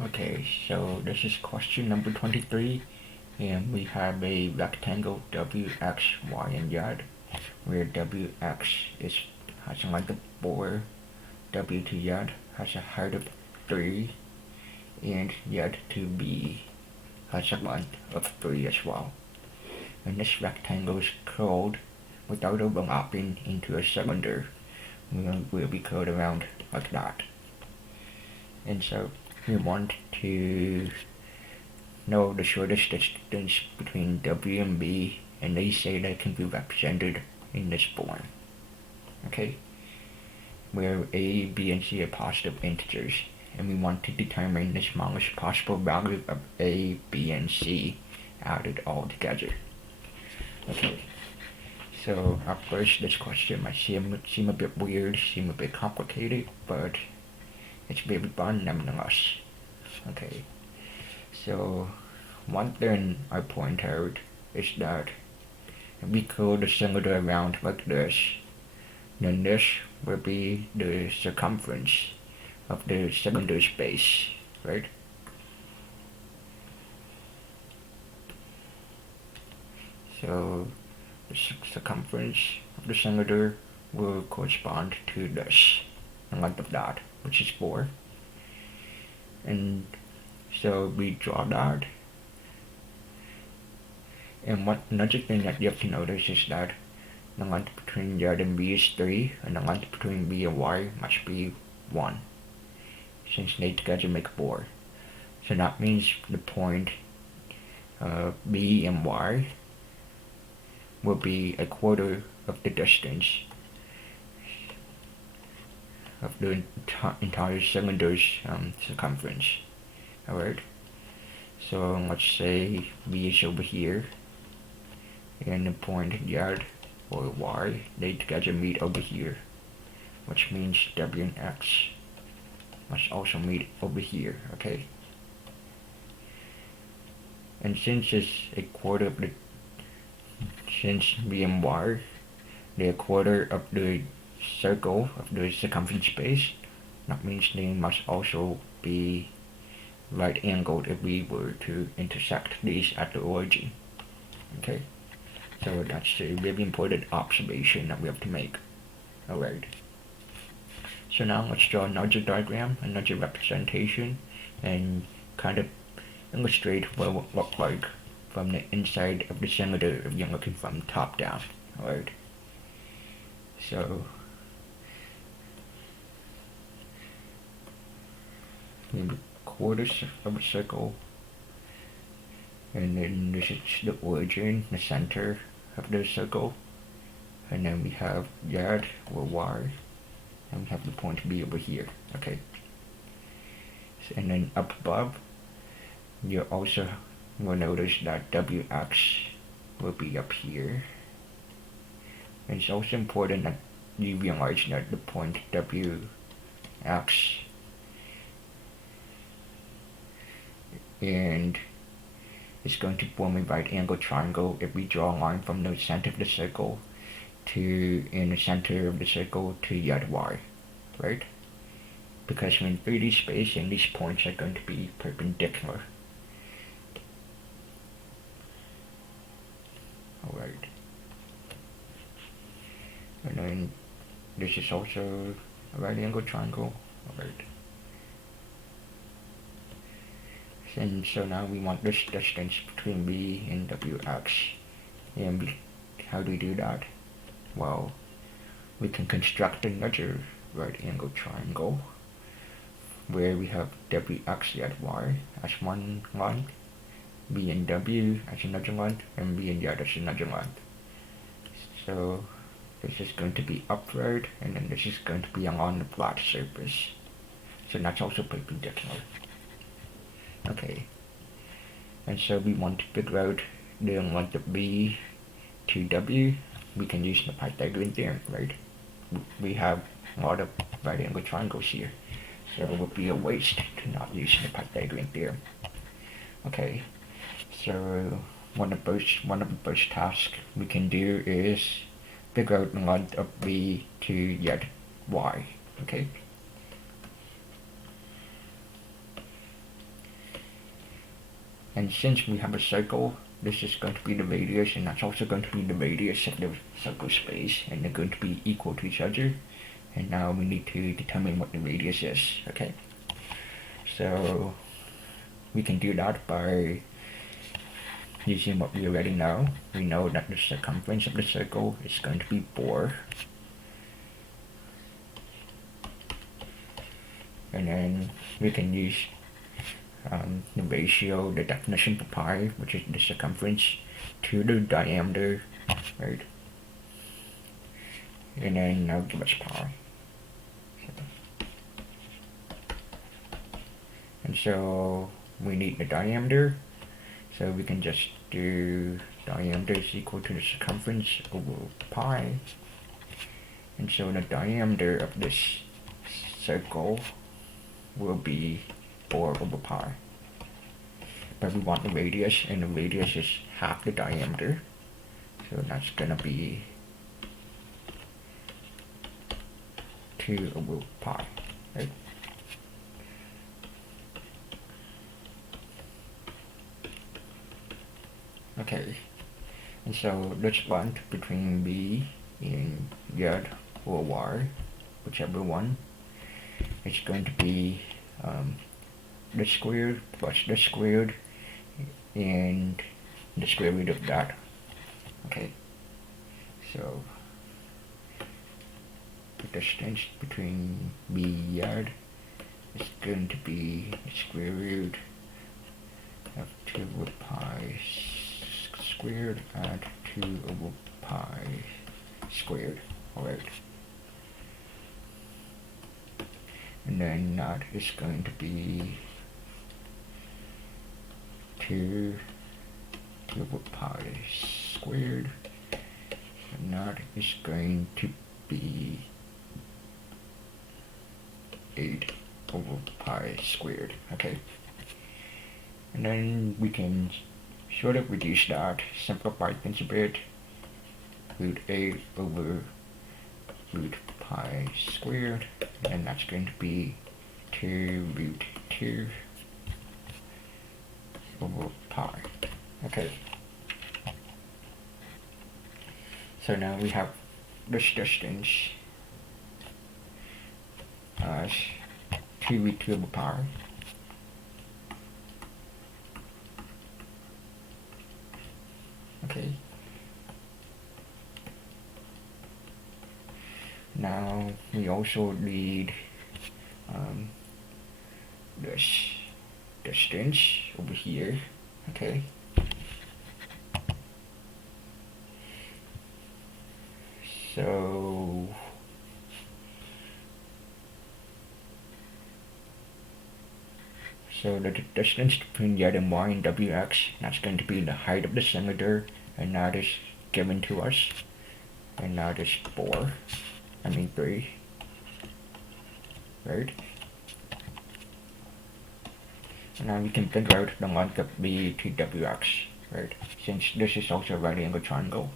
Okay, so this is question number 23, and we have a rectangle WX, Y, and Z, where WX has a length of 4, W to Z has a height of 3, and Z to B has a length of 3 as well. And this rectangle is curled without overlapping into a cylinder. Will be curled around like that. And so we want to know the shortest distance between W and B, and they say that can be represented in this form. Okay? Where A, B, and C are positive integers, and we want to determine the smallest possible value of A, B, and C added all together. Okay, so at first this question might seem a bit weird, seem a bit complicated, but it's very fun nonetheless. Okay, so one thing I point out is that if we curl the cylinder around like this, then this will be the circumference of the cylinder's base, right? So the circumference of the cylinder will correspond to this, the length of that, which is 4. And so we draw that. And another thing that you have to notice is that the length between Z and B is 3, and the length between B and Y must be 1, since they together make 4. So that means the point B and Y will be a quarter of the distance of the entire cylinder's circumference. Alright, so let's say B is over here, and the point Z or Y, they together meet over here, which means W and X must also meet over here, okay? And since it's a quarter of the, since B and Y, they're a quarter of the circle of the circumference base, that means they must also be right angled if we were to intersect these at the origin. Okay, so that's a really important observation that we have to make. Alright, so now let's draw another diagram, another representation, and kind of illustrate what it would look like from the inside of the cylinder if you're looking from top down. Alright, so maybe quarters of a circle, and then this is the origin, the center of the circle, and then we have Z or Y, and we have the point B over here. Okay, and then up above you also will notice that WX will be up here, and it's also important that you realize that the point WX and it's going to form a right angle triangle if we draw a line from the center of the circle to in the center of the circle to ZY, right? Because we're in 3D space and these points are going to be perpendicular. Alright. And then this is also a right angle triangle. Alright. And so now we want this distance between B and WX. And how do we do that? Well, we can construct another right angle triangle where we have WXZY as one length, B and W as another length, and B and Z as another length. So this is going to be upward, and then this is going to be along the flat surface. So that's also perpendicular. Okay, and so we want to figure out the length of B to W. We can use the Pythagorean Theorem, right? We have a lot of right angle triangles here, so it would be a waste to not use the Pythagorean Theorem. Okay, so one of the first tasks we can do is figure out the length of B to ZY. Okay. And since we have a circle, this is going to be the radius, and that's also going to be the radius of the circle space, and they're going to be equal to each other. And now we need to determine what the radius is, okay? So we can do that by using what we already know. We know that the circumference of the circle is going to be 4. And then we can use the ratio, the definition for pi, which is the circumference to the diameter, right? And then that'll give us pi. And so we need the diameter, so we can just do diameter is equal to the circumference over pi. And so the diameter of this circle will be 4 over pi. But we want the radius, and the radius is half the diameter, so that's gonna be 2 over pi, right? Okay, and so this length between B and Z or Y, whichever one, is going to be this squared plus this squared and the square root of that. Okay, so the distance between B and Z is going to be the square root of 2 over pi squared and 2 over pi squared. Alright. And then that is going to be 2 over pi squared, and that is going to be 8 over pi squared, okay? And then we can sort of reduce that, simplify things a bit, root 8 over root pi squared, and that's going to be 2 root 2 over pi. Okay. So now we have this distance as 2 root 2 over pi. Okay. Now we also need this distance over here, okay? So the distance between Z and Y and Wx, that's going to be the height of the cylinder, and that is given to us, and that is 3, right? And now we can figure out the length of B to Wx, right? Since this is also a right angle triangle.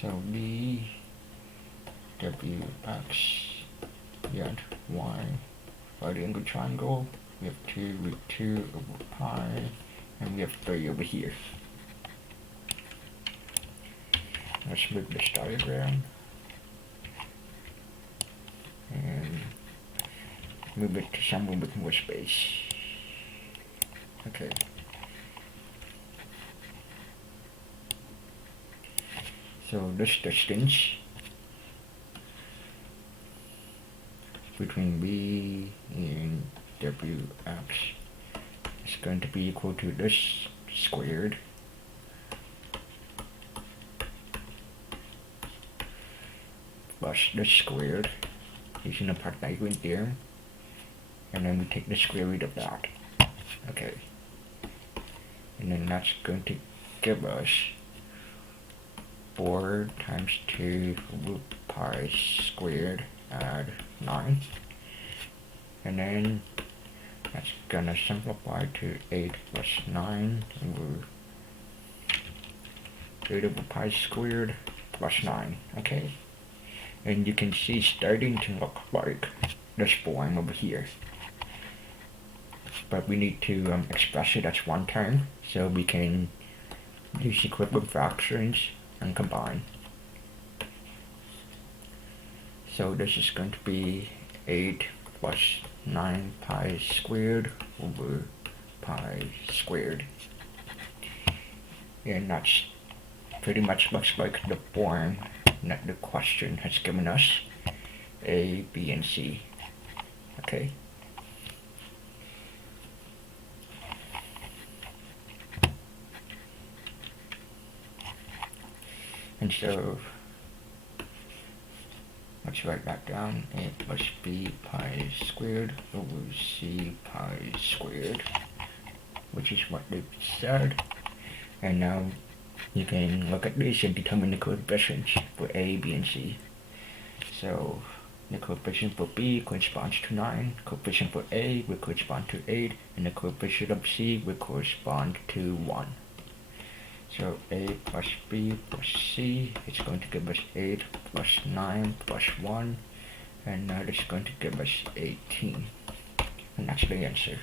So B, Wx, Z, Y, right angle triangle. We have 2 root 2 over pi, and we have 3 over here. Let's move this diagram and move it to somewhere with more space. Okay. So this distance between B and Wx is going to be equal to this squared plus this squared using the Pythagorean Theorem, and then we take the square root of that. Okay. And then that's going to give us 4 times 2 over pi squared add 9. And then that's gonna simplify to 8 plus 9 over 8 over pi squared plus 9, okay? And you can see it's starting to look like this form over here. but we need to express it as one term, so we can use equivalent fractions and combine. So this is going to be 8 plus 9 pi squared over pi squared. And that's pretty much looks like the form that the question has given us, A, B, and C. Okay. And so let's write that down. A plus B pi squared over C pi squared, which is what they said. And now you can look at this and determine the coefficients for A, B, and C. So the coefficient for B corresponds to 9, coefficient for A will correspond to 8, and the coefficient of C will correspond to 1. So A plus B plus C is going to give us 8 plus 9 plus 1, and that is going to give us 18. And that's the answer.